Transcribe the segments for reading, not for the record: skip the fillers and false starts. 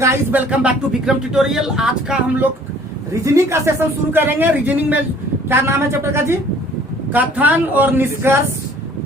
Guys welcome back to Vikram tutorial. आज का हम लोग रीजनिंग का सेशन शुरू करेंगे। रीजनिंग में क्या नाम है चैप्टर का जी? कथन और निष्कर्ष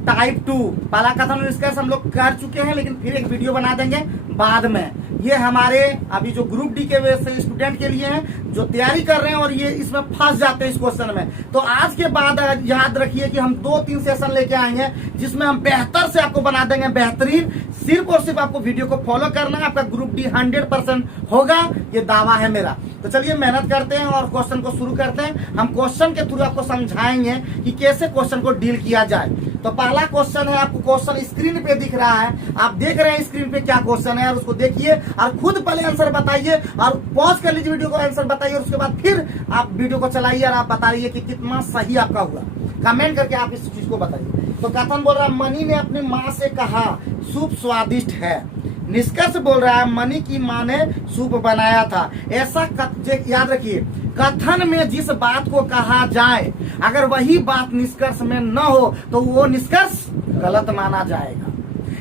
टाइप 2। पहला कथन और निष्कर्ष हम लोग कर चुके हैं, लेकिन फिर एक वीडियो बना देंगे बाद में। ये हमारे अभी जो ग्रुप डी के स्टूडेंट के लिए हैं जो तैयारी कर रहे हैं और ये इसमें फंस जाते हैं इस क्वेश्चन में। तो आज के बाद याद रखिए कि हम 2-3 सेशन लेके आएंगे जिसमें हम बेहतर से आपको बना देंगे बेहतरीन। सिर्फ और सिर्फ आपको वीडियो को फॉलो करना है, आपका ग्रुप डी 100% होगा, ये दावा है मेरा। तो चलिए मेहनत करते हैं और क्वेश्चन को शुरू करते हैं। हम क्वेश्चन के थ्रू आपको समझाएंगे कि कैसे क्वेश्चन को डील किया जाए। तो पहला क्वेश्चन है, आपको क्वेश्चन स्क्रीन पे दिख रहा है, आप देख रहे हैं स्क्रीन पे क्या क्वेश्चन है और उसको देखिए और खुद पहले आंसर बताइए और पॉज कर लीजिए वीडियो को, आंसर बताइए और उसके बाद फिर आप वीडियो को चलाइए और आप बताइए कि कितना सही आपका हुआ। कमेंट करके आप इस चीज को बताइए। तो कथन बोल रहा है मनी ने अपनी माँ से कहा सूप स्वादिष्ट है। निष्कर्ष बोल रहा है मनी की माँ ने सूप बनाया था। ऐसा याद रखिए, कथन में जिस बात को कहा जाए अगर वही बात निष्कर्ष में न हो तो वो निष्कर्ष गलत माना जाएगा।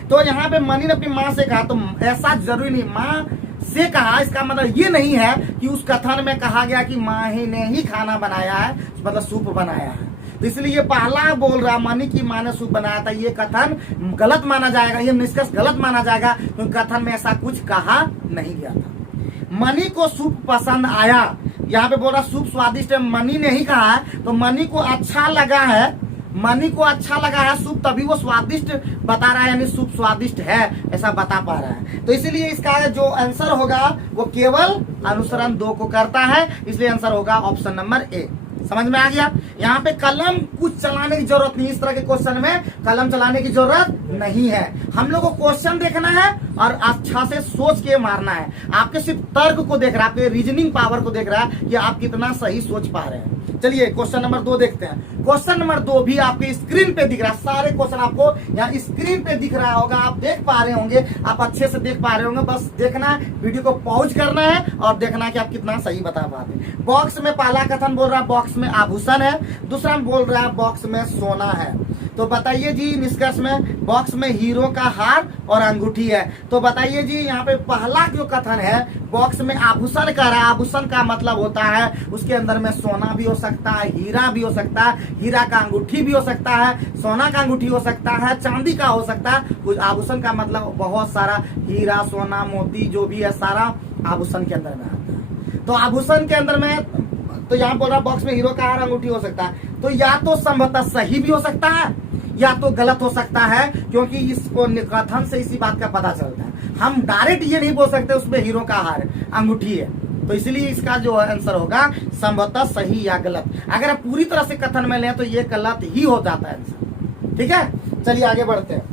तो यहाँ पे मनी ने अपनी माँ से कहा, तो ऐसा जरूरी नहीं माँ से कहा, इसका मतलब ये नहीं है कि उस कथन में कहा गया कि माँ ही ने ही खाना बनाया है, मतलब सूप बनाया है। तो इसलिए पहला बोल रहा मनी की माँ ने सूप बनाया था, ये कथन गलत माना जाएगा, ये निष्कर्ष गलत माना जाएगा क्योंकि कथन में ऐसा कुछ कहा नहीं गया था। मनी को सूप पसंद आया, यहाँ पे बोल रहा सूप स्वादिष्ट है, मनी ने ही कहा है तो मनी को अच्छा लगा है, मनी को अच्छा लगा है सूप, तभी वो स्वादिष्ट बता रहा है, यानी सूप स्वादिष्ट है ऐसा बता पा रहा है। तो इसीलिए इसका जो आंसर होगा वो केवल अनुसरण 2 को करता है, इसलिए आंसर होगा ऑप्शन नंबर ए। समझ में आ गया? यहाँ पे कलम कुछ चलाने की जरूरत नहीं, इस तरह के क्वेश्चन में कलम चलाने की जरूरत नहीं है। हम लोग को क्वेश्चन देखना है और अच्छा से सोच के मारना है। आपके सिर्फ तर्क को देख रहा है, आपके रीजनिंग पावर को देख रहा है कि आप कितना सही सोच पा रहे हैं। चलिए क्वेश्चन नंबर 2 देखते हैं। क्वेश्चन नंबर 2 भी आपके स्क्रीन पे दिख रहा है, सारे क्वेश्चन आपको यहाँ स्क्रीन पे दिख रहा होगा, आप देख पा रहे होंगे, आप अच्छे से देख पा रहे होंगे। बस देखना है, वीडियो को पॉज करना है और देखना है कि आप कितना सही बता पाते हैं। बॉक्स में पहला कथन बोल रहा है बॉक्स में आभूषण है, दूसरा में बोल रहा है बॉक्स में सोना है। तो बताइए जी निष्कर्ष में बॉक्स में हीरो का हार और अंगूठी है। तो बताइए जी यहाँ पे पहला जो कथन है बॉक्स में आभूषण का रहा है, आभूषण का मतलब होता है उसके अंदर में सोना भी हो सकता है, हीरा भी हो सकता है, हीरा का अंगूठी भी हो सकता है, सोना का अंगूठी हो सकता है, चांदी का हो सकता है। कुछ आभूषण का मतलब बहुत सारा हीरा सोना मोती जो भी है सारा आभूषण के अंदर में आता है। तो आभूषण के अंदर में तो यहाँ बोल रहा बॉक्स में हीरो का हार अंगूठी हो सकता है, तो या तो संभवतः सही भी हो सकता है या तो गलत हो सकता है, क्योंकि इसको कथन से इसी बात का पता चलता है। हम डायरेक्ट ये नहीं बोल सकते उसमें हीरो का हार अंगूठी है, तो इसलिए इसका जो आंसर होगा संभवतः सही या गलत। अगर आप पूरी तरह से कथन में लें तो ये गलत ही हो जाता है आंसर। ठीक है, चलिए आगे बढ़ते हैं।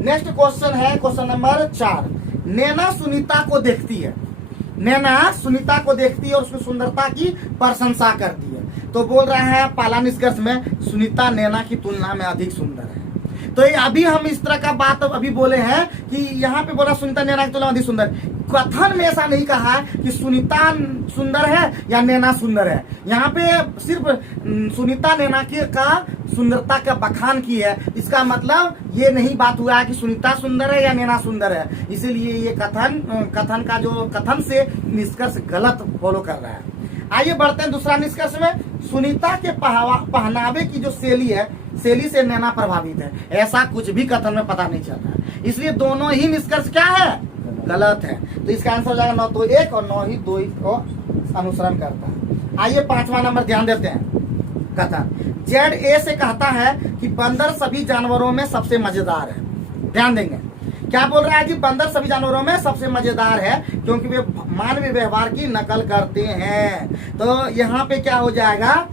नेक्स्ट क्वेश्चन है क्वेश्चन नंबर 4। नैना सुनीता को देखती है, नैना सुनीता को देखती है और उसकी सुंदरता की प्रशंसा करती है। तो बोल रहा है पहला निष्कर्ष में सुनीता नैना की तुलना में अधिक सुंदर है। तो ये अभी हम इस तरह का बात अभी बोले हैं कि यहाँ पे बोला सुनीता नैना की तुलना में अधिक सुंदर। कथन में ऐसा नहीं कहा कि सुनीता सुंदर है या नैना सुंदर है, यहाँ पे सिर्फ सुनीता नैना की का सुंदरता का बखान की है। इसका मतलब ये नहीं बात हुआ है कि सुनीता सुंदर है या नैना सुंदर है, इसीलिए ये कथन का जो कथन से निष्कर्ष गलत फॉलो कर रहा है। आइए बढ़ते हैं दूसरा निष्कर्ष में। सुनीता के पहनावे की जो शैली है, शैली से नैना प्रभावित है, ऐसा कुछ भी कथन में पता नहीं चलता है, इसलिए दोनों ही निष्कर्ष क्या है? गलत है। तो इसका आंसर हो जाएगा 9 तो 1 और 9 ही 2 को अनुसरण करता है। आइए 5वां नंबर ध्यान देते हैं। कथन जेड ए से कहता है कि बंदर सभी जानवरों में सबसे मजेदार है। ध्यान देंगे क्या बोल रहा है कि बंदर सभी जानवरों में सबसे मजेदार है क्योंकि वे मानवीय व्यवहार की नकल करते हैं। तो यहाँ पे क्या हो जाएगा,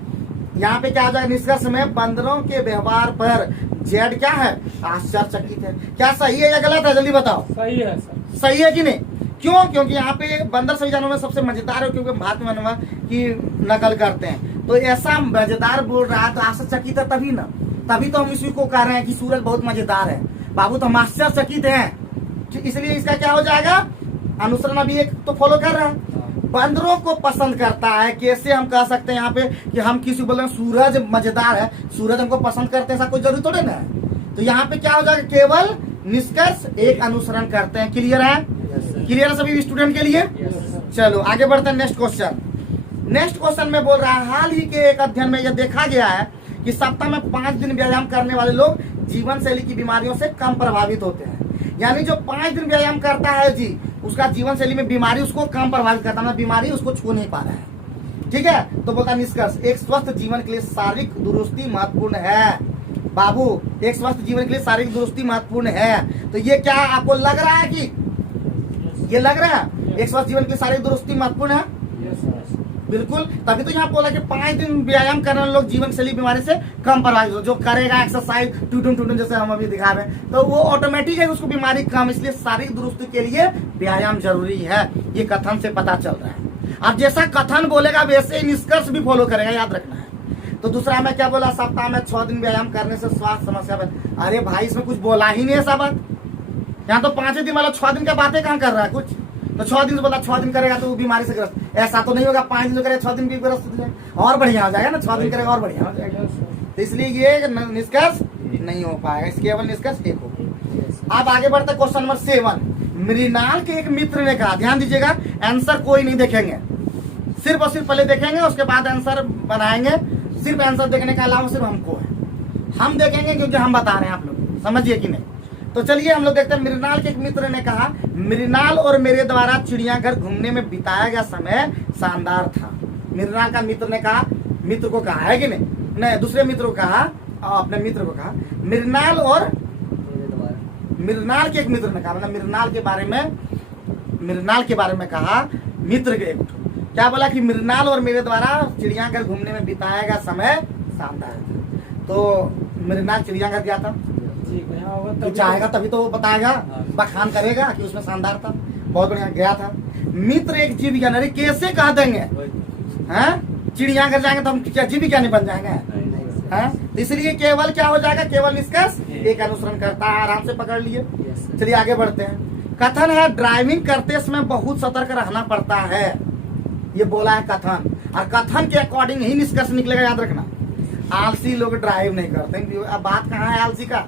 यहाँ पे क्या हो जाएगा निष्कर्ष में बंदरों के व्यवहार पर जेड क्या है? आश्चर्यचकित है। क्या सही है या गलत है? जल्दी बताओ। सही है सर। सही है कि नहीं? क्यों? क्योंकि यहाँ पे बंदर सभी जानवरों में सबसे मजेदार है क्योंकि भारत मानव की नकल करते हैं। तो ऐसा मजेदार बोल रहा है तो आश्चर्यचकित है तभी ना, तभी तो हम इसी को कह रहे हैं कि सूरज बहुत मजेदार है बाबू, तो हम आश्चर्यचकित हैं। इसलिए इसका क्या हो जाएगा? अनुसरण अभी एक तो फॉलो कर रहा है। बंदरों को पसंद करता है, कैसे हम कह सकते हैं यहाँ पे कि हम किसी बोल रहे सूरज मजेदार है, सूरज हमको पसंद करते हैं ऐसा कोई जरूरी थोड़े ना है। तो यहाँ पे क्या हो जाएगा? केवल निष्कर्ष एक अनुसरण करते हैं। क्लियर है? क्लियर है सभी स्टूडेंट के लिए? चलो आगे बढ़ते हैं। Next question. नेक्स्ट क्वेश्चन में बोल रहा है, हाल ही के एक अध्ययन में यह देखा गया है कि सप्ताह में 5 दिन व्यायाम करने वाले लोग जीवन शैली की बीमारियों से कम प्रभावित होते हैं। यानी जो 5 दिन व्यायाम करता है जी, उसका जीवन शैली में बीमारी उसको कम प्रभावित करता है, बीमारी उसको छू नहीं पा रहा है। ठीक है, तो बोलता निष्कर्ष, एक स्वस्थ जीवन के लिए शारीरिक दुरुस्ती महत्वपूर्ण है। बाबू, एक स्वस्थ जीवन के लिए शारीरिक दुरुस्ती महत्वपूर्ण है। तो ये क्या आपको लग रहा है कि ये लग रहा है एक स्वस्थ जीवन के लिए शारीरिक दुरुस्ती महत्वपूर्ण है? बिल्कुल, तभी तो यहाँ बोला कि 5 दिन व्यायाम करने वाले लोग जीवन शैली बीमारी से कम प्रभावित हो। जो करेगा एक्सरसाइज टूटन जैसे हम अभी दिखा रहे हैं, तो वो ऑटोमेटिक है उसको बीमारी कम, इसलिए शारीरिक दुरुस्ती के लिए व्यायाम जरूरी है। ये कथन से पता चल रहा है। अब जैसा कथन बोलेगा वैसे ही निष्कर्ष भी फॉलो करेगा, याद रखना है। तो दूसरा में क्या बोला, सप्ताह में 6 दिन व्यायाम करने से स्वास्थ्य समस्या बन। अरे भाई, इसमें कुछ बोला ही नहीं है सब। यहाँ तो 5 दिन वाला 6 दिन का बातें कहाँ कर रहा है कुछ। तो 6 दिन से बोला 6 दिन करेगा तो वो बीमारी से ग्रस्त, ऐसा तो नहीं होगा। 5 दिन जो करेगा 6 दिन भी ग्रस्त हो जाएगा, और बढ़िया हो जाएगा ना। 6 दिन करेगा और बढ़िया हो जाएगा। तो इसलिए ये निष्कर्ष नहीं हो पाएगा, इसके केवल निष्कर्ष एक होगा। अब आगे बढ़ते क्वेश्चन नंबर 7। मृणाल के एक मित्र ने कहा, ध्यान दीजिएगा, आंसर कोई नहीं देखेंगे, सिर्फ और सिर्फ पहले देखेंगे, उसके बाद आंसर बनाएंगे। सिर्फ आंसर देखने का अलावा सिर्फ हमको है, हम देखेंगे क्योंकि हम बता रहे हैं, आप लोग समझिए कि नहीं। तो चलिए हम लोग देखते हैं। मृणाल के एक मित्र ने कहा, मृणाल और मेरे द्वारा चिड़ियाघर घूमने में बिताया गया समय शानदार था। मृणाल का मित्र ने कहा, मित्र को कहा है कि नहीं, दूसरे मित्र को कहा, अपने मित्र को कहा। मृणाल और मृणाल के एक मित्र ने कहा, मतलब मृणाल के बारे में कहा मित्र के एक, क्या बोला कि मृणाल और मेरे द्वारा चिड़ियाघर घूमने में बिताया गया समय शानदार था। तो मृणाल चिड़ियाघर गया था, तो चाहेगा तभी तो वो बताएगा, बखान करेगा कि उसमें शानदार था, बहुत बढ़िया गया था। मित्र एक जीव विज्ञान, अरे कैसे कह देंगे हैं, चिड़ियाघर जाएंगे तो हम क्या जीव विज्ञानी बन जाएंगे हैं? तो इसलिए केवल क्या हो जाएगा, केवल निष्कर्ष एक अनुसरण करता है। आराम से पकड़ लिए। चलिए आगे बढ़ते हैं। कथन है, ड्राइविंग करते समय बहुत सतर्क रहना पड़ता है। ये बोला है कथन, और कथन के अकॉर्डिंग ही निष्कर्ष निकलेगा, याद रखना। आलसी लोग ड्राइव नहीं करते। अब बात कहाँ है आलसी का,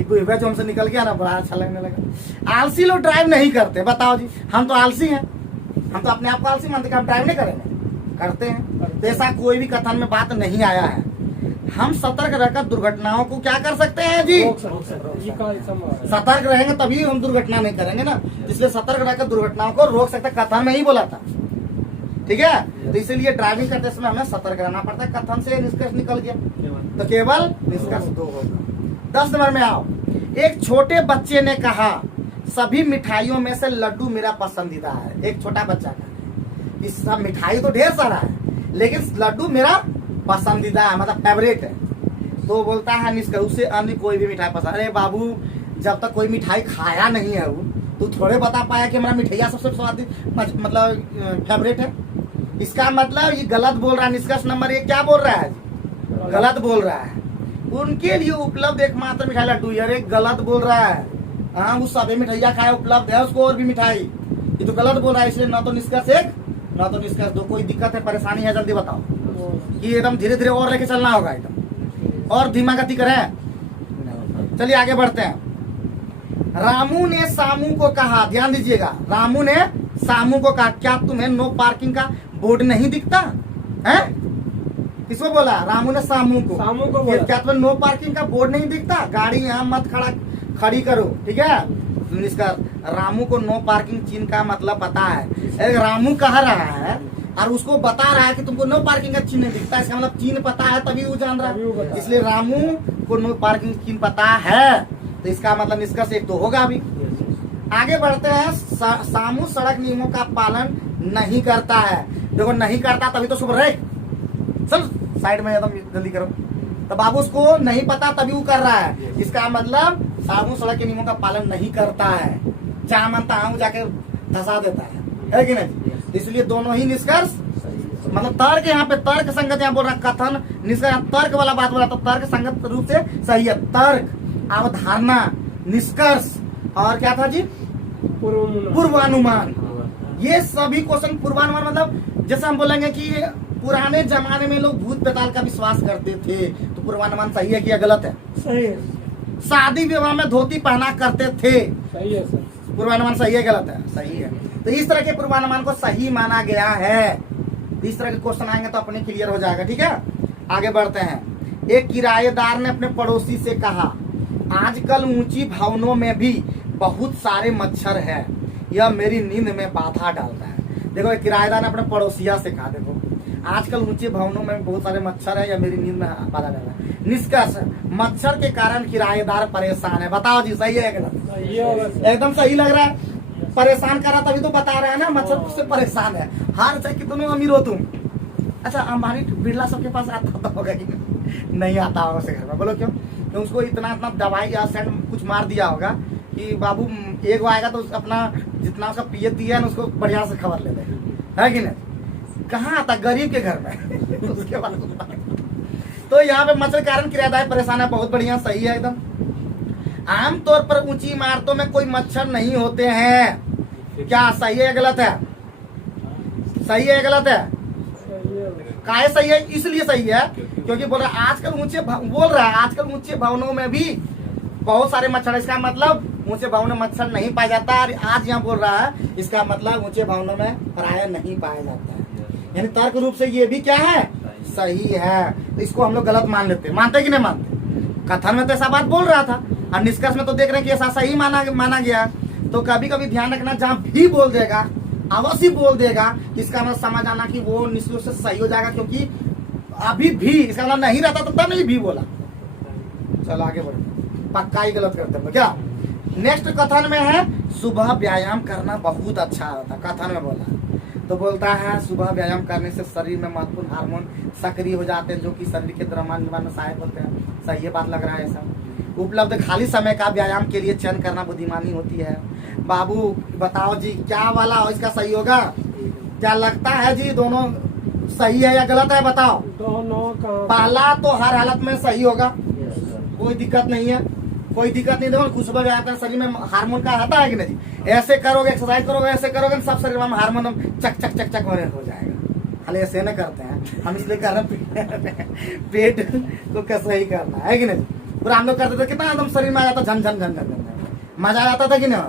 जो हमसे निकल गया ना, बड़ा अच्छा लगने लगा। आलसी लोग ड्राइव नहीं करते, बताओ जी। हम तो आलसी हैं, हम तो अपने आप को आलसी मानते, हम ड्राइव नहीं करेंगे, करते हैं। तो ऐसा कोई भी कथन में बात नहीं आया है। हम सतर्क रहकर दुर्घटनाओं को क्या कर सकते हैं जी, सतर्क रहेंगे तभी हम दुर्घटना नहीं करेंगे ना, इसलिए सतर्क रहकर दुर्घटनाओं को रोक सकते। कथन में ही बोला था, ठीक है। तो इसीलिए ड्राइविंग करते समय हमें सतर्क रहना पड़ता है। कथन से निष्कर्ष निकल गया, तो केवल निष्कर्ष 2 होगा। 10 नंबर में आओ। एक छोटे बच्चे ने कहा, सभी मिठाइयों में से लड्डू मेरा पसंदीदा है। एक छोटा बच्चा का, इस सब मिठाई तो ढेर सारा है, लेकिन लड्डू मेरा पसंदीदा है, मतलब फेवरेट है। तो बोलता है निष्कर्ष, उससे अन्य कोई भी मिठाई पसंद। अरे बाबू, जब तक कोई मिठाई खाया नहीं है वो, तो थोड़े बता पाया कि हमारा मिठाइया सबसे स्वादिष्ट मतलब फेवरेट है। इसका मतलब ये गलत बोल रहा है। निष्कर्ष नंबर 1 क्या बोल रहा है, गलत बोल रहा है। उनके लिए उपलब्ध एकमात्र मिठाई लड्डू, यार एक गलत बोल रहा है। हाँ, वो सभी मिठाइया खाए, उपलब्ध है उसको और भी मिठाई, ये तो गलत बोल रहा है। इसलिए ना तो निष्कर्ष 1 ना तो निष्कर्ष 2। कोई दिक्कत है, परेशानी है, जल्दी बताओ कि एकदम धीरे धीरे और लेके चलना होगा, एकदम और धीमा गति करें। चलिए आगे बढ़ते हैं। रामू ने सामू को कहा, ध्यान दीजिएगा, रामू ने सामू को कहा, क्या तुम्हें नो पार्किंग का बोर्ड नहीं दिखता है? किसको बोला, रामू ने सामू को बोला, क्या तुम्हें नो पार्किंग का बोर्ड नहीं दिखता, गाड़ी यहाँ मत खड़ी करो, ठीक है। निष्कर्ष, रामू को नो पार्किंग चिन्ह का मतलब पता है। रामू कह रहा है और उसको बता रहा है कि तुमको नो पार्किंग का चिन्ह नहीं दिखता, इसका मतलब चिन्ह पता है तभी वो जान रहा है। इसलिए रामू को नो पार्किंग चिन्ह पता है, तो इसका मतलब निष्कर्ष 1 तो होगा। अभी आगे बढ़ते हैं। सामू सड़क नियमों का पालन नहीं करता है। देखो नहीं करता तभी तो सुबह रहे, चल साइड में एकदम जल्दी करो। तो बाबू उसको नहीं पता तभी वो कर रहा है, इसका मतलब सामू सड़क के नियमों का पालन नहीं करता है, जहां मन तहां जाके धसा देता है कि नहीं। इसलिए दोनों ही निष्कर्ष, मतलब तर्क, यहाँ पे तर्क संगत, यहाँ बोल रहा कथन निष्कर्ष, तर्क वाला बात बोला तो तर्क संगत रूप से सही है। तर्क, अवधारणा, निष्कर्ष और क्या था जी, पूर्वानुमान। ये सभी क्वेश्चन पूर्वानुमान, मतलब जैसे हम बोलेंगे कि पुराने जमाने में लोग भूत प्रेताल का विश्वास करते थे, तो पूर्वानुमान सही है कि या गलत है? सही है। शादी विवाह में धोती पहना करते थे, सही है सर। पूर्वानुमान सही है गलत है? सही है। तो इस तरह के पूर्वानुमान को सही माना गया है। इस तरह के क्वेश्चन आएंगे तो अपने क्लियर हो जाएगा। ठीक है, आगे बढ़ते हैं। एक किराएदार ने अपने पड़ोसी से कहा, आजकल ऊंची भवनों में भी बहुत सारे मच्छर है, यह मेरी नींद में बाधा डालता है। देखो, एक किराएदार ने अपने पड़ोसिया से कहा, देखो आजकल ऊंचे भवनों में बहुत सारे मच्छर है, या मेरी नींद में बाधा डाल रहा है। निष्कर्ष, मच्छर के कारण किराएदार परेशान है। बताओ जी, सही है गलत? एकदम सही लग रहा है। परेशान कर रहा, तभी तो बता रहे हैं ना, मच्छर से परेशान है। हार चाहे कितने अमीर हो तुम। अच्छा, अंबानी बिरला सबके पास आता होगा कि नहीं आता होगा उसे घर में? बोलो क्यों? तो उसको इतना दवाई या सेंट कुछ मार दिया होगा कि बाबू एक आएगा तो अपना जितना उसका पीएच दिया है ना, उसको बढ़िया से खबर ले लेगा, है कि नहीं? कहाँ आता? गरीब के घर में। उसके बाद तो यहाँ पे मच्छर कारण किराएदार परेशान है। बहुत बढ़िया, सही है एकदम। आमतौर पर ऊंची इमारतों में कोई मच्छर नहीं होते हैं। क्या सही है गलत है? सही है गलत है? काहे सही है? इसलिए सही है क्योंकि बोल रहा है आजकल ऊंचे भवनों में भी बहुत सारे मच्छर है। इसका मतलब ऊंचे भवनों में मच्छर नहीं पाया जाता। और आज यहाँ बोल रहा है, इसका मतलब ऊंचे भवनों में प्राय नहीं पाया जाता है। यानी तर्क रूप से ये भी क्या है? सही है। तो इसको हम लोग गलत मान लेते हैं। मानते कि नहीं मानते? कथन में तो ऐसा बात बोल रहा था और निष्कर्ष में तो देख रहे हैं कि ऐसा सही माना गया। तो कभी कभी ध्यान रखना, जहाँ भी बोल देगा, अवश्य बोल देगा, इसका मतलब समझ आना कि वो निश्चित से सही हो जाएगा, क्योंकि अभी भी इसका मतलब नहीं रहता तो तब नहीं भी बोला। चलो आगे बढ़ो, पक्का ही गलत करते हैं क्या? नेक्स्ट कथन में है, सुबह व्यायाम करना बहुत अच्छा होता। कथन में बोला तो बोलता है, सुबह व्यायाम करने से शरीर में महत्वपूर्ण हार्मोन सक्रिय हो जाते हैं, जो कि शरीर के द्रव्यमान निर्माण में सहायक होते हैं। सही है, बात लग रहा है ऐसा। उपलब्ध खाली समय का व्यायाम के लिए चयन करना बुद्धिमानी होती है। बाबू बताओ जी, क्या वाला हो इसका सही होगा? क्या लगता है जी, दोनों सही है या गलत है? बताओ। दोनों का पहला तो हर हालत में सही होगा, कोई दिक्कत नहीं है, कोई दिक्कत नहीं। देखो, कुछ व्यायाम शरीर में हार्मोन का आता है कि नहीं? ऐसे करोगे, एक्सरसाइज करोगे, ऐसे करोगे, सब शरीर में हार्मोन चक चक चक चक होने हो जाएगा। खाली ऐसे न करते हैं हम, इसलिए कर रहे हैं पेट को कैसे ही करना है कि नहीं? पूरा हम लोग करते थे, कितना एकदम शरीर में आ जाता, झन झन झन झन, मजा आ जाता था कि नहीं?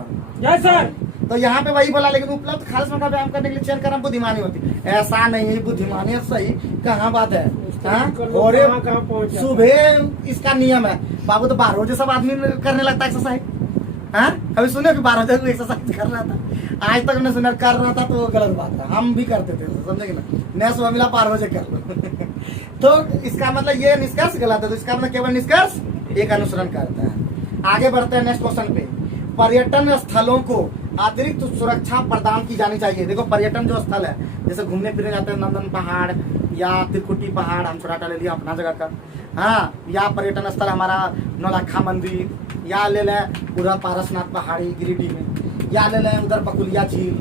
Yes sir. तो यहाँ पे वही बोला, लेकिन उपलब्ध खाली समय का व्यायाम करने के लिए चयन करना बुद्धिमानी होती है। ऐसा नहीं है, बुद्धिमानी सही कहाँ बात है? और सुबह इसका नियम है बाबू, तो 12 बजे सब आदमी करने लगता है एक्सरसाइज। हाँ, कभी सुने कि 12 बजे एक्सरसाइज कर रहा था? आज तक हमने सुना कर रहा था, तो गलत बात है। हम भी करते थे, समझे कि ना? नया सुबह मिला 12 बजे कर लो। तो इसका मतलब ये निष्कर्ष गलत है। तो इसका मतलब केवल निष्कर्ष एक अनुसरण करता है। आगे बढ़ते हैं नेक्स्ट क्वेश्चन पे। पर्यटन स्थलों को अतिरिक्त सुरक्षा प्रदान की जानी चाहिए। देखो, पर्यटन जो स्थल है, जैसे घूमने फिरने जाते हैं, नंदन पहाड़ या त्रिकुटी पहाड़, हम छोटा ले लिया अपना जगह का, हाँ, या पर्यटन स्थल हमारा नौलखा मंदिर, या ले लें उधर पारसनाथ पहाड़ी गिरिडीह में, या ले लें उधर बकुलिया झील,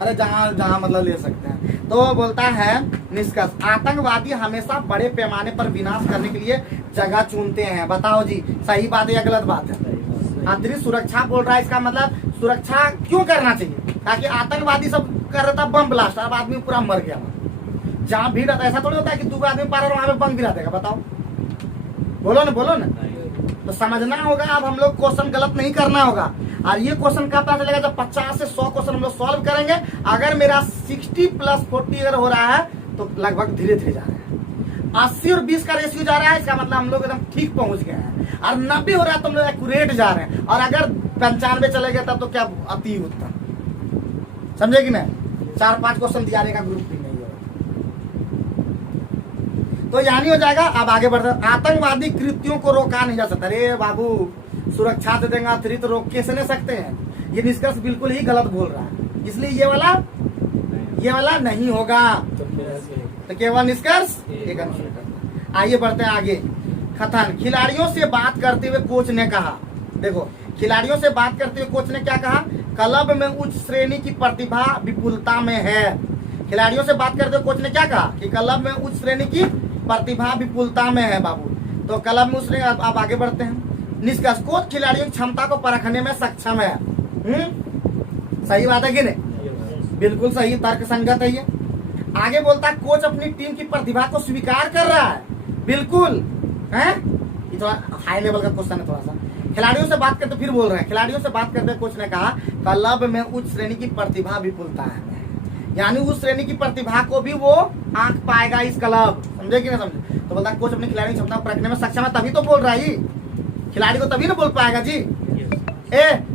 अरे जहाँ जहाँ मतलब ले सकते हैं। तो बोलता है निष्कर्ष, आतंकवादी हमेशा बड़े पैमाने पर विनाश करने के लिए जगह चुनते हैं। बताओ जी, सही बात है या गलत बात है? अतिरिक्त सुरक्षा बोल रहा है, इसका मतलब सुरक्षा क्यों करना चाहिए? ताकि आतंकवादी सब कर रहा था बम ब्लास्ट, अब आदमी पूरा मर गया। जहाँ भीड़ रहता है, ऐसा थोड़ी होता है कि 2 आदमी पार वहां पे बम गिरा देगा। बताओ, बोलो ना। तो समझना होगा, अब हम लोग क्वेश्चन गलत नहीं करना होगा। और ये क्वेश्चन कब पता चलेगा? जब 50 से 100 क्वेश्चन हम लोग सॉल्व करेंगे। अगर मेरा 60 + 40 अगर हो रहा है, तो लगभग धीरे धीरे जा रहा है। 80 और 20 का रेशियो जा रहा है, इसका मतलब हम लोग एकदम ठीक पहुंच गए हैं। और 90 हो रहा है तो हम लोग एक्यूरेट जा रहे हैं। और अगर 95 चले गए तब तो क्या अति उत्तम, समझे कि नहीं? 4-5 क्वेश्चन दिया का ग्रुप भी नहीं होगा, तो यानी हो जाएगा। अब आगे बढ़ते, आतंकवादी कृत्यों को रोका नहीं जा सकता। अरे बाबू, सुरक्षा दे देंगे, अतिरिक्त रोक कैसे नहीं सकते हैं? ये निष्कर्ष बिल्कुल ही गलत बोल रहा है, इसलिए ये वाला नहीं होगा। तो केवल निष्कर्ष एक अनुसरण करना। आइए बढ़ते हैं आगे। कथन, खिलाड़ियों से बात करते हुए कोच ने कहा, देखो खिलाड़ियों से बात करते हुए कोच ने क्या कहा? क्लब में उच्च श्रेणी की प्रतिभा विपुलता में है। खिलाड़ियों से बात करते हुए कोच ने क्या कहा? कि क्लब में उच्च श्रेणी की प्रतिभा विपुलता में है बाबू। तो क्लब में उच्च श्रेणी, आप आगे बढ़ते हैं। निष्कर्ष, कोच खिलाड़ियों की क्षमता को परखने में सक्षम है। सही बात है कि नहीं? बिल्कुल सही, तर्क संगत है ये। आगे बोलता है, कोच अपनी टीम की प्रतिभा को स्वीकार कर रहा है। बिल्कुल है, ये थोड़ा हाई लेवल का क्वेश्चन है थोड़ा सा। खिलाड़ियों से बात करते फिर बोल रहे हैं, खिलाड़ियों से बात करते कोच ने कहा क्लब में उच्च श्रेणी की प्रतिभा विपुलता है, यानी उस श्रेणी की प्रतिभा को भी वो आंक पाएगा इस क्लब, समझे कि नहीं समझे। तो बोलता कोच अपनी खिलाड़ी की क्षमता परखने में सक्षम है, तभी तो बोल रहा है, खिलाड़ी को तभी ना बोल पाएगा जी।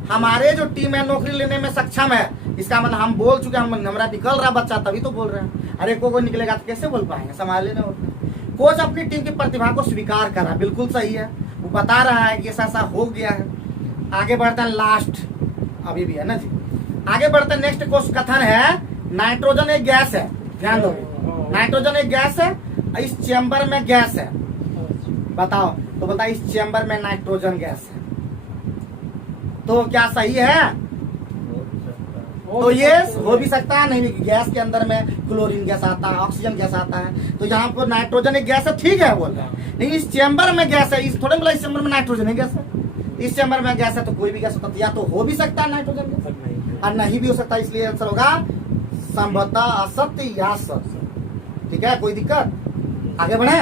हमारे जो टीम है नौकरी लेने में सक्षम है, इसका मतलब हम बोल चुके, हम हमारा निकल रहा बच्चा, तभी तो बोल रहे हैं। अरे को निकलेगा तो कैसे बोल पाएंगे, संभाल लेना होता। कोच अपनी टीम की प्रतिभा को स्वीकार कर रहा है, बिल्कुल सही है, वो बता रहा है कि ऐसा हो गया है। आगे बढ़ते हैं, लास्ट अभी भी है ना जी। आगे बढ़ते हैं, नेक्स्ट कोष कथन है नाइट्रोजन एक गैस है, ध्यान दो, नाइट्रोजन एक गैस है, इस चेंबर में गैस है, बताओ। तो बताओ इस चेंबर में नाइट्रोजन गैस है, तो क्या सही है? तो ये हो भी सकता है, नहीं गैस के अंदर में क्लोरीन गैस आता है, ऑक्सीजन गैस आता है, तो यहाँ पर नाइट्रोजन एक गैस है, ठीक है बोल रहे हैं। लेकिन इस चेंबर में गैस है, इस थोड़े बोला इस चेंबर में नाइट्रोजन गैस है, इस चेंबर में गैस है, तो कोई भी गैस होता है, या तो हो भी सकता है नाइट्रोजन गैस और नहीं भी हो सकता, इसलिए आंसर होगा संभवतः असत्य या सत्य। ठीक है, कोई दिक्कत? आगे बढ़े।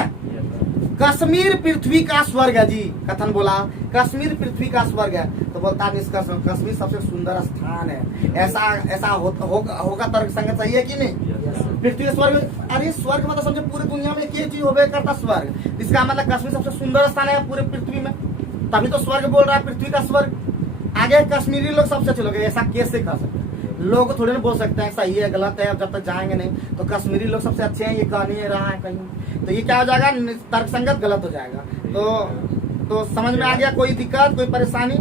कश्मीर पृथ्वी का स्वर्ग है जी, कथन बोला कश्मीर पृथ्वी का स्वर्ग है, तो बोलता निष्कर्ष कश्मीर सबसे सुंदर स्थान है, ऐसा होगा तर्क संगत सही है कि नहीं? पृथ्वी स्वर्ग, अरे स्वर्ग मतलब समझे पूरी दुनिया में एक ही चीज होवे करता स्वर्ग, इसका मतलब कश्मीर सबसे सुंदर स्थान है पूरे पृथ्वी में, तभी तो स्वर्ग बोल रहा है, पृथ्वी का स्वर्ग। आगे कश्मीरी लोग सबसे अच्छे लोग, ऐसा कैसे कह सकते हैं? लोग थोड़े ना बोल सकते हैं सही है गलत है, जब तक जाएंगे नहीं। तो कश्मीरी लोग सबसे अच्छे हैं, ये कह नहीं रहा है कहीं, तो ये क्या हो जाएगा? तर्क संगत गलत हो जाएगा। तो समझ में आ गया? कोई दिक्कत, कोई परेशानी?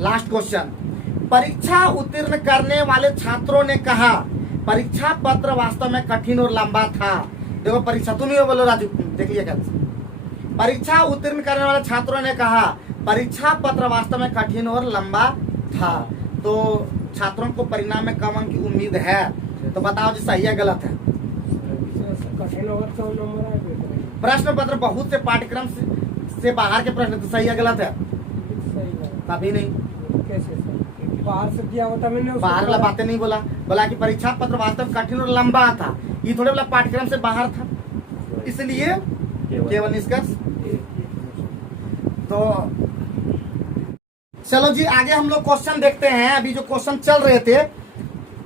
लास्ट क्वेश्चन, परीक्षा उत्तीर्ण करने वाले छात्रों ने कहा परीक्षा पत्र वास्तव में कठिन और लंबा था। देखो परीक्षा, तुम ही बोलो राजू, देखिए क्या, परीक्षा उत्तीर्ण करने वाले छात्रों ने कहा परीक्षा पत्र वास्तव में कठिन और लंबा था, तो छात्रों को परिणाम में कम अंक की उम्मीद है, तो बताओ जी सही है गलत है? प्रश्न पत्र बहुत से पाठ्यक्रम से बाहर के प्रश्न, तो सही है गलत है? कभी नहीं, बाहर से दिया होता मैंने, बाहर वाला बातें नहीं बोला, बोला कि परीक्षा पत्र वास्तव कठिन और लंबा था, ये थोड़े बोला पाठ्यक्रम से बाहर था, इसलिए केवल निष्कर्ष। तो चलो जी आगे हम लोग क्वेश्चन देखते हैं। अभी जो क्वेश्चन चल रहे थे,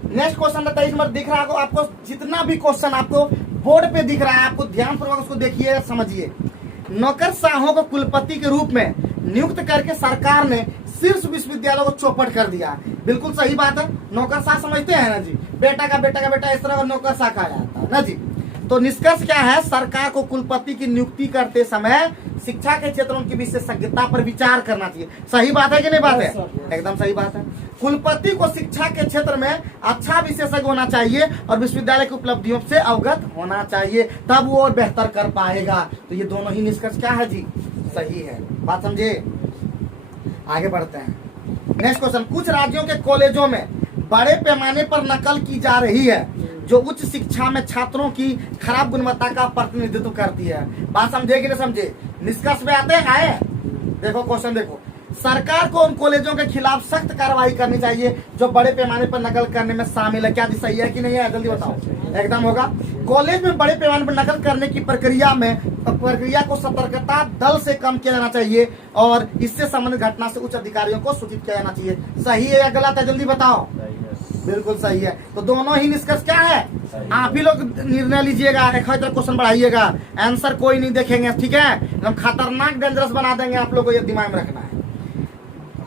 नेक्स्ट क्वेश्चन 23 नंबर दिख रहा है आपको, जितना भी क्वेश्चन आपको बोर्ड पे दिख रहा है, आपको ध्यानपूर्वक उसको देखिए, समझिए। नौकरशाहों को कुलपति के रूप में नियुक्त करके सरकार ने शीर्ष विश्वविद्यालयों को चौपट कर दिया। बिल्कुल सही बात है, नौकरशाह समझते हैं ना जी, बेटा का बेटा इस तरह नौकरशाह कहा जाता है ना जी। तो निष्कर्ष क्या है? सरकार को कुलपति की नियुक्ति करते समय शिक्षा के क्षेत्र में उनकी विशेषज्ञता पर विचार करना चाहिए। सही बात है कि नहीं बात है? एकदम सही बात है। कुलपति को शिक्षा के क्षेत्र में अच्छा विशेषज्ञ होना चाहिए और विश्वविद्यालय की उपलब्धियों से अवगत होना चाहिए, तब वो और बेहतर कर पाएगा। तो ये दोनों ही निष्कर्ष क्या है जी? सही है, बात समझे? आगे बढ़ते हैं, नेक्स्ट क्वेश्चन। कुछ राज्यों के कॉलेजों में बड़े पैमाने पर नकल की जा रही है, जो उच्च शिक्षा में छात्रों की खराब गुणवत्ता का प्रतिनिधित्व करती है। बात समझे कि नहीं समझे? निष्कर्ष में आते हैं। देखो क्वेश्चन देखो, सरकार को उन कॉलेजों के खिलाफ सख्त कार्रवाई करनी चाहिए जो बड़े पैमाने पर नकल करने में शामिल है। क्या जी सही है कि नहीं है? जल्दी बताओ। एकदम होगा। कॉलेज में बड़े पैमाने पर नकल करने की प्रक्रिया को सतर्कता दल से कम किया जाना चाहिए और इससे संबंधित घटना से उच्च अधिकारियों को सूचित किया जाना चाहिए। सही है या गलत है? जल्दी बताओ। बिल्कुल सही है। तो दोनों ही निष्कर्ष क्या है? आप ही लोग निर्णय लीजिएगा, एक क्वेश्चन बढ़ाइएगा, आंसर कोई नहीं देखेंगे, ठीक है? हम खतरनाक डेंजरस बना देंगे, आप लोगों को ये दिमाग में रखना है।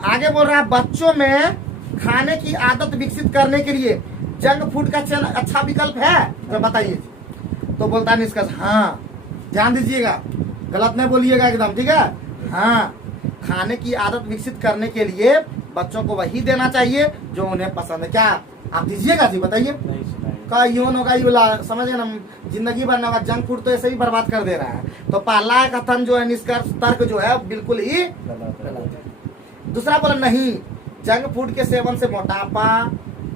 आगे बोल रहा है, बच्चों में खाने की आदत विकसित करने के लिए जंक फूड का चयन अच्छा विकल्प है, तो बताइए। तो बोलता है निष्कर्ष हाँ, ध्यान दीजिएगा, गलत नहीं बोलिएगा एकदम, ठीक है? हाँ, खाने की आदत विकसित करने के लिए बच्चों को वही देना चाहिए जो उन्हें पसंद है। क्या आप दीजिएगा जी? बताइए। का यून होगा, ये बोला समझिए ना, जिंदगी भर होगा। जंक फूड तो ऐसे ही बर्बाद कर दे रहा है। तो पहला कथन जो है, निष्कर्ष तर्क जो है बिल्कुल ही गलत है। दूसरा बोला नहीं, जंक फूड के सेवन से मोटापा,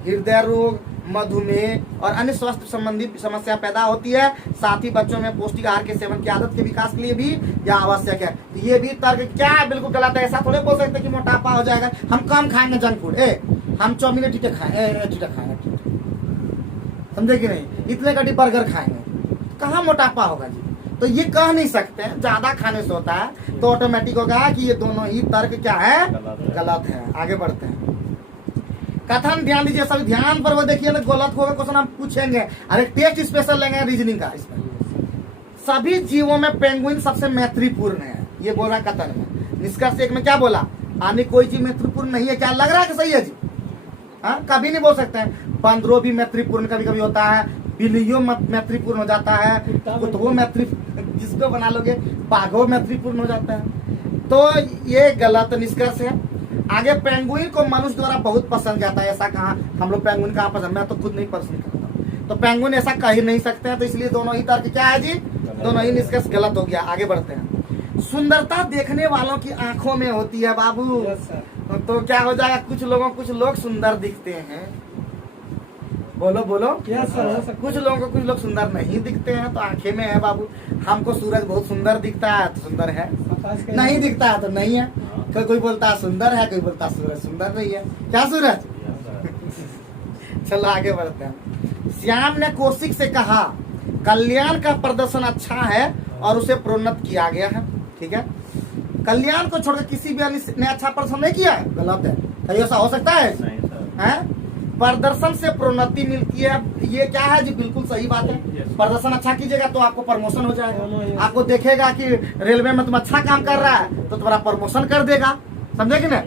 हृदय रोग, मधुमेह और अन्य स्वास्थ्य संबंधी समस्या पैदा होती है। साथ ही बच्चों में पौष्टिक आहार के सेवन की आदत के विकास के लिए भी यह आवश्यक है। तो ये भी तर्क क्या है? बिल्कुल गलत है। ऐसा थोड़े बोल सकते कि मोटापा हो जाएगा, हम कम खाएंगे जंक फूड, हम चौमिन टीटे खाएंगे, समझे कि नहीं? इतने कटी बर्गर खाएंगे, कहाँ मोटापा होगा जी? तो ये कह नहीं सकते, ज्यादा खाने से होता है, तो ऑटोमेटिक होगा कि ये दोनों ही तर्क क्या है? गलत है। आगे बढ़ते हैं। कथन ध्यान दीजिए, सभी ध्यान पर वो देखिए ना, गलत होगा क्वेश्चन हम पूछेंगे। और एक टेस्ट स्पेशल लेंगे रीजनिंग का इसमें। सभी जीवों में पेंगुइन सबसे मैत्रीपूर्ण है, ये बोल रहा कथन में। निष्कर्ष एक में क्या बोला, आने कोई जीव मैत्रीपूर्ण नहीं है, क्या लग रहा है कि सही है जी? हाँ, कभी नहीं बोल सकते हैं। बंदरों भी मैत्रीपूर्ण कभी कभी होता है, बिल्लियों मैत्रीपूर्ण हो जाता है, कुत्तों मैत्री, जिसको बना लोगे, बाघों मैत्रीपूर्ण हो जाता है। तो ये गलत निष्कर्ष है। आगे, पेंगुइन को मनुष्य द्वारा बहुत पसंद जाता है, ऐसा कहा हम लोग? पेंगुइन कहाँ पसंद, मैं तो खुद नहीं पसंद करता हूँ। तो पेंगुइन ऐसा कह ही नहीं सकते हैं, तो इसलिए दोनों ही तर्क क्या है जी? दोनों ही निष्कर्ष गलत हो गया। आगे बढ़ते हैं। सुंदरता देखने वालों की आंखों में होती है बाबू। तो क्या हो जाएगा, कुछ लोग सुंदर दिखते हैं। बोलो बोलो। कुछ लोग सुंदर नहीं दिखते हैं, तो आंखें में है बाबू। हमको सूरज बहुत सुंदर दिखता है तो सुंदर है, नहीं दिखता है तो नहीं है। कोई बोलता है सुंदर है, कोई बोलता है सूरज सुंदर नहीं है। क्या सूरज? चलो आगे बढ़ते हैं। श्याम ने कौशिक से कहा, कल्याण का प्रदर्शन अच्छा है और उसे प्रोन्नत किया गया है। ठीक है, कल्याण को छोड़कर किसी भी ने अच्छा प्रदर्शन नहीं किया है, गलत है। तो ऐसा हो सकता है? प्रदर्शन से प्रोन्नति मिलती है, ये क्या है जी? बिल्कुल सही बात है। प्रदर्शन अच्छा कीजिएगा तो आपको प्रमोशन हो जाएगा। आपको देखेगा कि रेलवे में तुम अच्छा काम कर रहा है तो तुम्हारा प्रमोशन कर देगा, समझे कि नहीं?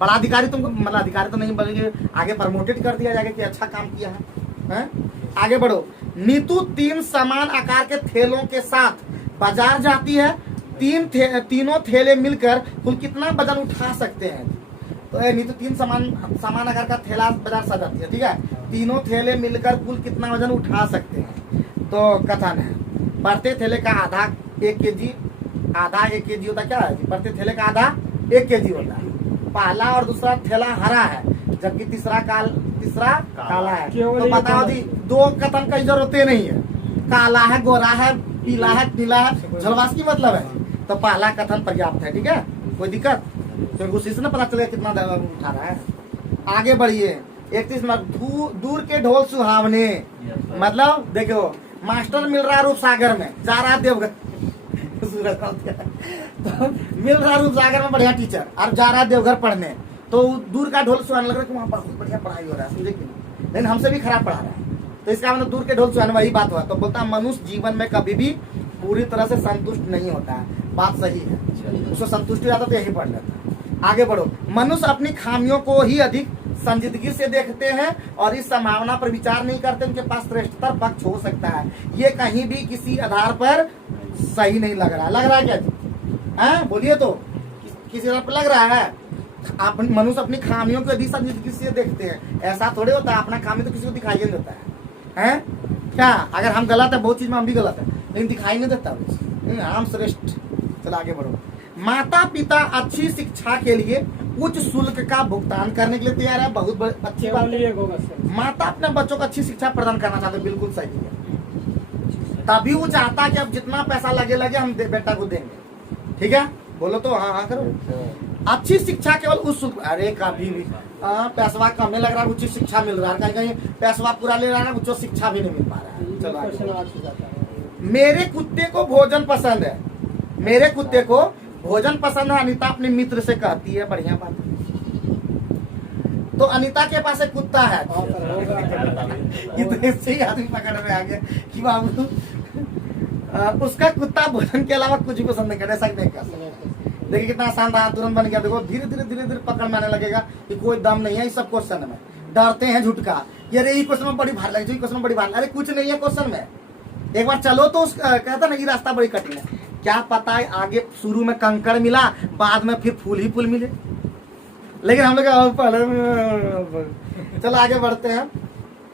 बड़ा अधिकारी तुमको, मतलब अधिकारी तो नहीं बल्कि आगे प्रमोटेड कर दिया जाएगा कि अच्छा काम किया है। आगे बढ़ो। नीतू 3 समान आकार के थैलों के साथ बाजार जाती है। तीनों थैले मिलकर कुल कितना वजन उठा सकते हैं? तो नीतू 3 समान आकार का थैला बाजार से जाती है। ठीक है, तीनों थैले मिलकर कुल कितना वजन उठा सकते हैं? तो कथन है, प्रत्येक थैले का आधा 1 केजी, आधा 1 केजी होता क्या है? प्रत्येक थैले का आधा 1 केजी होता है। पहला और दूसरा थैला हरा है, जबकि तीसरा काला है। तो बताओ जी, 2 कथन की जरूरत नहीं है। काला है, गोरा है, पीला है, नीला है, झलवास की मतलब है। तो पहला कथन पर्याप्त है। ठीक है, कोई दिक्कत? तो उसी से ना पता चलेगा कितना उठा रहा है। आगे बढ़िए। 31 दूर के ढोल सुहावने, मतलब देखो, मास्टर मिल रहा है रूपसागर में, जा रहा है देवघर तो मिल रहा है रूपसागर में बढ़िया टीचर, और जा रहा है देवघर पढ़ने। तो दूर का ढोल सुहाने लग रहा है कि वहाँ बहुत बढ़िया पढ़ाई हो रहा है, समझे कि नहीं? लेकिन हमसे भी खराब पढ़ा रहा है। तो इसका मतलब दूर के ढोल सुहाने, वही बात हुआ। तो बोलता मनुष्य जीवन में कभी भी पूरी तरह से संतुष्ट नहीं होता है। बात सही है, उसको संतुष्टि आता तो यही पढ़ लेता है। आगे बढ़ो। मनुष्य अपनी खामियों को ही अधिक संजीदगी से देखते हैं और इस संभावना पर विचार नहीं करते उनके पास श्रेष्ठतर पक्ष हो सकता है। ये कहीं भी किसी आधार पर सही नहीं लग रहा है। लग रहा है क्या जी? बोलिए तो, किसी आधार पर लग रहा है? मनुष्य अपनी खामियों को अधिक संजीदगी से देखते हैं, ऐसा थोड़े होता है। अपना खामी तो किसी को दिखाई नहीं देता है क्या? अगर हम गलत है, बहुत चीज में हम भी गलत है, लेकिन दिखाई नहीं देता हम श्रेष्ठ। चलो आगे बढ़ो। माता पिता अच्छी शिक्षा के लिए उच्च शुल्क का भुगतान करने के लिए तैयार है। बहुत अच्छी बात है। माता अपने बच्चों को अच्छी शिक्षा प्रदान करना चाहते, बिल्कुल सही है। तभी वो चाहता है कि अब जितना पैसा लगे हम बेटा को देंगे। ठीक है, बोलो तो हाँ करो। अच्छी शिक्षा केवल उस शुल्क, अरे कभी भी पैसा कम लग रहा है, उच्च शिक्षा मिल रहा है, कहीं पैसा पूरा ले रहा है, उच्च शिक्षा भी नहीं मिल पा रहा है। चलो। मेरे कुत्ते को भोजन पसंद है, मेरे कुत्ते को भोजन पसंद है, अनीता अपने मित्र से कहती है। बढ़िया बात है। तो अनीता के पास एक कुत्ता है। इतने से ही आदमी पकड़ में आ गया कि बाबू उसका कुत्ता भोजन के अलावा कुछ भी पसंद नहीं करे। ऐसा नहीं कर सकते। देखिए कितना आसान था, तुरंत बन गया। देखो धीरे धीरे पकड़ में आने लगेगा कि कोई दम नहीं है इस सब क्वेश्चन में। डरते हैं झुटका, ये क्वेश्चन में बड़ी भार लगी, क्वेश्चन में बड़ी भार। अरे कुछ नहीं है क्वेश्चन में, एक बार चलो तो कहता ना ये रास्ता बड़ी कठिन है। क्या पता है आगे शुरू में कंकड़ मिला, बाद में फिर फूल ही फूल मिले। लेकिन हम लोग पहले। चलो आगे बढ़ते हैं।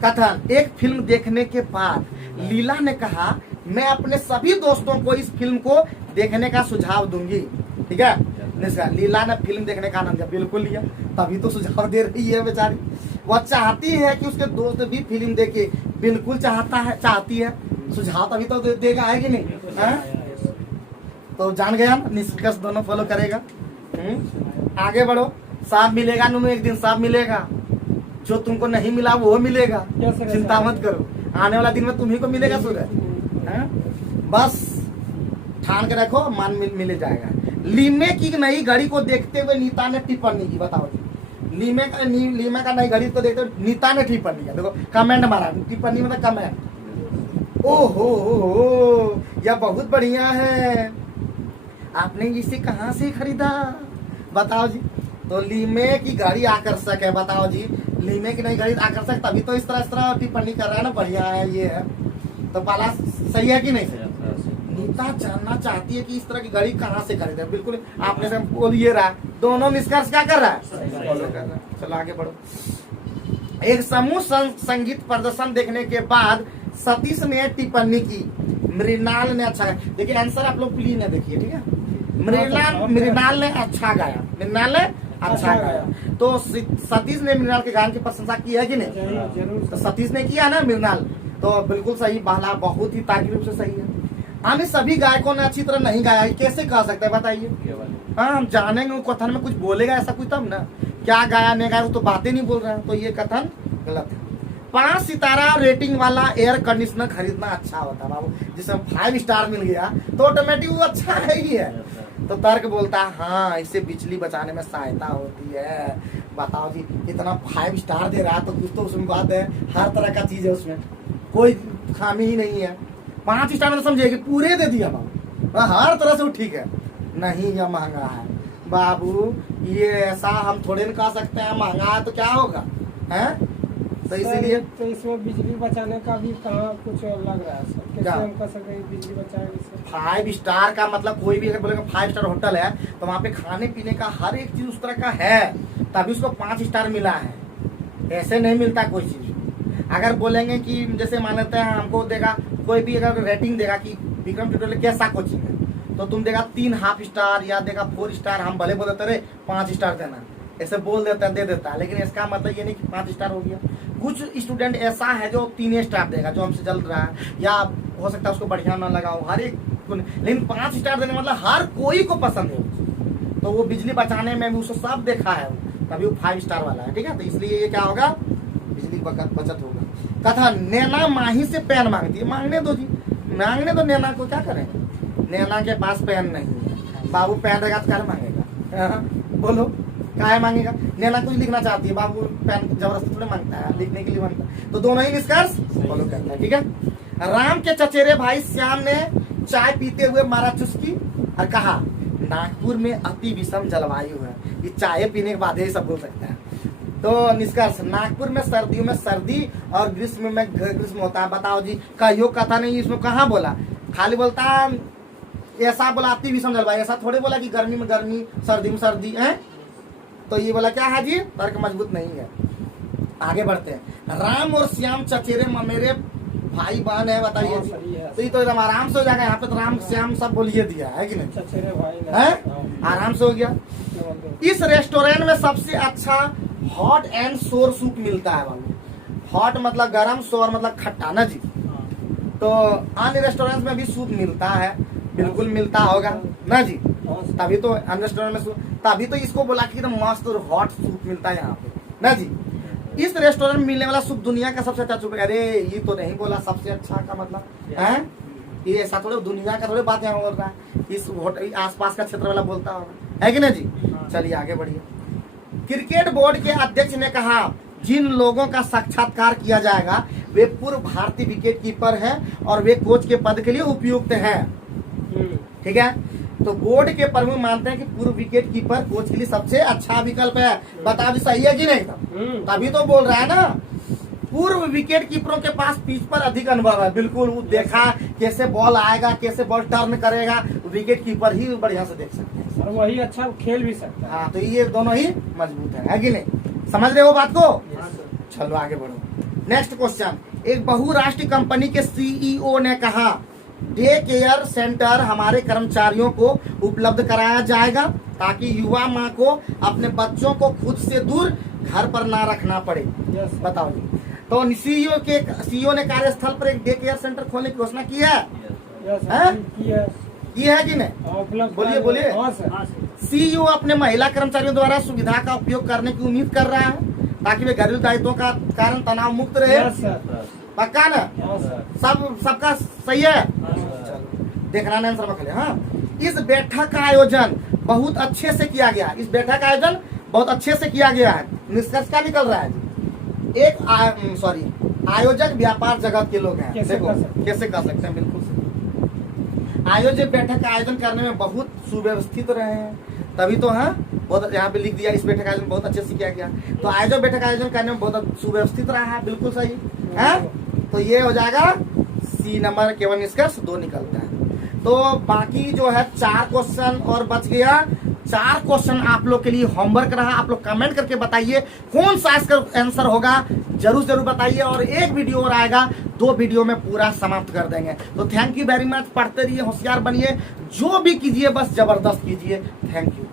कथन। एक फिल्म देखने के बाद लीला ने कहा, मैं अपने सभी दोस्तों को इस फिल्म को देखने का सुझाव दूंगी। ठीक है, लीला ने फिल्म देखने का आनंद बिल्कुल लिया, तभी तो सुझाव दे रही है बेचारी। वह चाहती है कि उसके दोस्त भी फिल्म देखे, बिल्कुल चाहती है। सुझाव तभी तो देगा, है कि नहीं? तो जान गया ना, निष्कर्ष दोनों फॉलो करेगा। आगे बढ़ो। सांप मिलेगा नुनू, एक दिन सांप मिलेगा। जो तुमको नहीं मिला वो मिलेगा, चिंता मत करो। आने वाला दिन में तुम्ही को मिलेगा सूरज। बस ठान के रखो, मान मिल जाएगा। लीमे की नई घड़ी को देखते हुए नीता ने टिप्पणी की। बताओ लीमे का नई घड़ी को देखते हो, नीता ने टिप्पणी किया, देखो कमेंट मारा, टिप्पणी मतलब कमेंट। ओहो, यह बहुत बढ़िया है, आपने इसे कहाँ से खरीदा बताओ जी। तो लीमे की घड़ी आकर्षक है, बताओ जी, लीमे की नई घड़ी आकर्षक, तभी तो इस तरह टिप्पणी कर रहा है ना, बढ़िया है ये है। तो पाला सही है कि नहीं सही? नीता जानना चाहती है कि इस तरह की घड़ी कहाँ से खरीदे, बिल्कुल आपने से बोलिए रहा, दोनों निष्कर्ष क्या कर रहा है, फॉलो कर रहा है। चलो आगे बढ़ो। एक समूह संगीत प्रदर्शन देखने के बाद सतीश ने टिप्पणी की, मृणाल ने अच्छा गाया। देखिए आंसर आप लोग प्लीज ने देखिए, ठीक है। मृणाल ने अच्छा गाया, मृणाल ने अच्छा गाया। तो सतीश ने मृणाल के गान की प्रशंसा की है कि नहीं? जरूर। तो सतीश ने किया ना मृणाल, तो बिल्कुल सही, बाला बहुत ही तार्किक रूप से सही है। हमें सभी गायकों ने अच्छी तरह नहीं गाया, कैसे कह सकते हैं बताइए? हाँ, हम जानेंगे कथन में कुछ बोलेगा ऐसा कुछ तब ना, क्या गाया नहीं गाया वो तो बातें नहीं बोल रहा है, तो ये कथन गलत है। 5 सितारा रेटिंग वाला एयर कंडीशनर खरीदना अच्छा होता है बाबू, जिसमें 5 स्टार मिल गया तो ऑटोमेटिक वो अच्छा है ही है। तो तर्क बोलता है हाँ, इससे बिजली बचाने में सहायता होती है। बताओ जी, इतना 5 स्टार दे रहा है तो कुछ तो उसमें बात है, हर तरह का चीज है उसमें, कोई खामी ही नहीं है। 5 स्टार में तो समझिए कि पूरे दे दिया बाबू, हर तरह से वो ठीक है। नहीं, यह महंगा है बाबू, ये ऐसा हम थोड़े न कह सकते हैं महंगा है तो क्या होगा है। तो इसीलिए तो इसमें बिजली बचाने का भी कहाँ कुछ लग रहा है सर, कैसे हम कर सकते हैं बिजली बचाएंगे इससे? 5 स्टार का मतलब कोई भी अगर बोलेगा 5 स्टार होटल है तो वहाँ पे खाने पीने का हर एक चीज उस तरह का है, तभी उसको 5 स्टार मिला है, ऐसे नहीं मिलता कोई चीज। अगर बोलेंगे कि जैसे मान लेते हैं हमको देगा कोई भी, अगर रेटिंग देगा कि विक्रम ट्यूटोरियल कैसा कोचिंग है, तो तुम देगा 3 हाफ स्टार या देगा 4 स्टार, हम भले बोल देते रहे 5 स्टार देना, ऐसे बोल देता है, दे देता है, लेकिन इसका मतलब ये नहीं कि 5 स्टार हो गया। कुछ स्टूडेंट ऐसा है जो 3 स्टार देगा, जो हमसे चल रहा है, या हो सकता है उसको बढ़िया ना लगा हो, हर एक, लेकिन 5 स्टार देने मतलब हर कोई को पसंद है, तो वो बिजली बचाने में भी उसको सब देखा है, तभी वो 5 स्टार वाला है, ठीक है। तो इसलिए ये क्या होगा, बिजली बचत होगा। कथा, नैना माही से पेन मांगती है, मांगने दो जी, मांगने दो, नैना को क्या करें, नैना के पास पेन नहीं है बाबू, पेन रहेगा तो क्या मांगेगा, बोलो क्या मांगेगा? नैना कुछ लिखना चाहती है, बाबू पेन जबरदस्ती थोड़े मांगता है, लिखने के लिए मांगता है। तो दोनों ही निष्कर्ष फॉलो करता है, ठीक है। राम के चचेरे भाई श्याम ने चाय पीते हुए मारा चुस्की और कहा, नागपुर में अति विषम जलवायु है। ये चाय पीने के बाद ही सब बोल सकता है। तो निष्कर्ष, नागपुर में सर्दियों में सर्दी और ग्रीष्म में ग्रीष्म होता है। बताओ जी, का योग कथा नहीं, इसमें कहाँ बोला, खाली बोलता ऐसा बोला अति विषम जलवायु, ऐसा थोड़े बोला कि गर्मी में गर्मी, सर्दी में सर्दी है। तो ये बोला क्या है जी, तर्क मजबूत नहीं है। आगे बढ़ते हैं। राम और श्याम चचेरे ममेरे भाई बहन है, बताइए जी। तो ये तो एकदम आराम से हो जाएगा, यहाँ पे तो राम श्याम सब बोलिए दिया है कि नहीं, चचेरे भाई है, आराम से हो गया। इस रेस्टोरेंट में सबसे अच्छा हॉट एंड सोर सूप मिलता है बाबू। हॉट मतलब गर्म, सोर मतलब खट्टा ना जी। तो अन्य रेस्टोरेंट में भी सूप मिलता है, बिल्कुल मिलता होगा ना जी, तभी तो अन्य रेस्टोरेंट में सूप, तभी तो इसको बोला कि एकदम मस्त और हॉट सूप मिलता है यहाँ पे ना जी। इस रेस्टोरेंट में मिलने वाला सूप दुनिया का सबसे अच्छा सूप है। अरे ये तो नहीं बोला सबसे अच्छा का मतलब है, ये ऐसा थोड़े दुनिया का थोड़े बात यहाँ बोल रहा है, इस होटल आसपास का क्षेत्र वाला बोलता होगा, है कि ना जी। चलिए आगे बढ़िए। क्रिकेट बोर्ड के अध्यक्ष ने कहा, जिन लोगों का साक्षात्कार किया जाएगा वे पूर्व भारतीय विकेट कीपर हैं और वे कोच के पद के लिए उपयुक्त हैं, ठीक है। तो बोर्ड के प्रमुख मानते हैं कि पूर्व विकेट कीपर कोच के लिए सबसे अच्छा विकल्प है। बताओ जी सही है कि नहीं, तभी तो बोल रहा है ना, पूर्व विकेट कीपरों के पास पिच पर अधिक अनुभव है। बिल्कुल, वो देखा कैसे बॉल आएगा, कैसे बॉल टर्न करेगा, विकेट कीपर ही बढ़िया से देख सकते हैं, और वही अच्छा खेल भी सकता है। हाँ, तो ये दोनों ही मजबूत है कि नहीं, समझ रहे हो बात को। चलो आगे बढ़ो। नेक्स्ट क्वेश्चन, एक बहुराष्ट्रीय कंपनी के सीईओ ने कहा, डे केयर सेंटर हमारे कर्मचारियों को उपलब्ध कराया जाएगा ताकि युवा माँ को अपने बच्चों को खुद से दूर घर पर ना रखना पड़े। बताओ जी। तो सीईओ ने कार्यस्थल पर एक डे केयर सेंटर खोलने की घोषणा की है, की है कि नहीं, बोलिए बोलिए। सीईओ अपने महिला कर्मचारियों द्वारा सुविधा का उपयोग करने की उम्मीद कर रहा है ताकि वे घरेलू दायित्वों का कारण तनाव मुक्त रहे। पक्का ना, सबका सही है। देखना आंसर में। हाँ, इस बैठक का आयोजन बहुत अच्छे से किया गया। इस बैठक का आयोजन बहुत अच्छे से किया गया है। निष्कर्ष क्या निकल रहा है? एक आयोजक व्यापार जगत के लोग हैं। कैसे देखो कर सकते हैं? कैसे कर सकते हैं, बिल्कुल सही। आयोजक बैठक का आयोजन करने में बहुत सुव्यवस्थित रहे हैं, तभी तो है बहुत, यहाँ पे लिख दिया इस बैठक का आयोजन बहुत अच्छे से किया गया। तो आयोजक बैठक का आयोजन करने में बहुत सुव्यवस्थित रहा है, बिल्कुल सही है। तो ये हो जाएगा सी नंबर, केवल निष्कर्ष 2 निकलता है। तो बाकी जो है 4 क्वेश्चन और बच गया। 4 क्वेश्चन आप लोग के लिए होमवर्क रहा। आप लोग कमेंट करके बताइए कौन सा इसका आंसर होगा, जरूर जरूर बताइए। और एक वीडियो और आएगा, 2 वीडियो में पूरा समाप्त कर देंगे। तो थैंक यू वेरी मच। पढ़ते रहिए, होशियार बनिए, जो भी कीजिए बस जबरदस्त कीजिए। Thank you.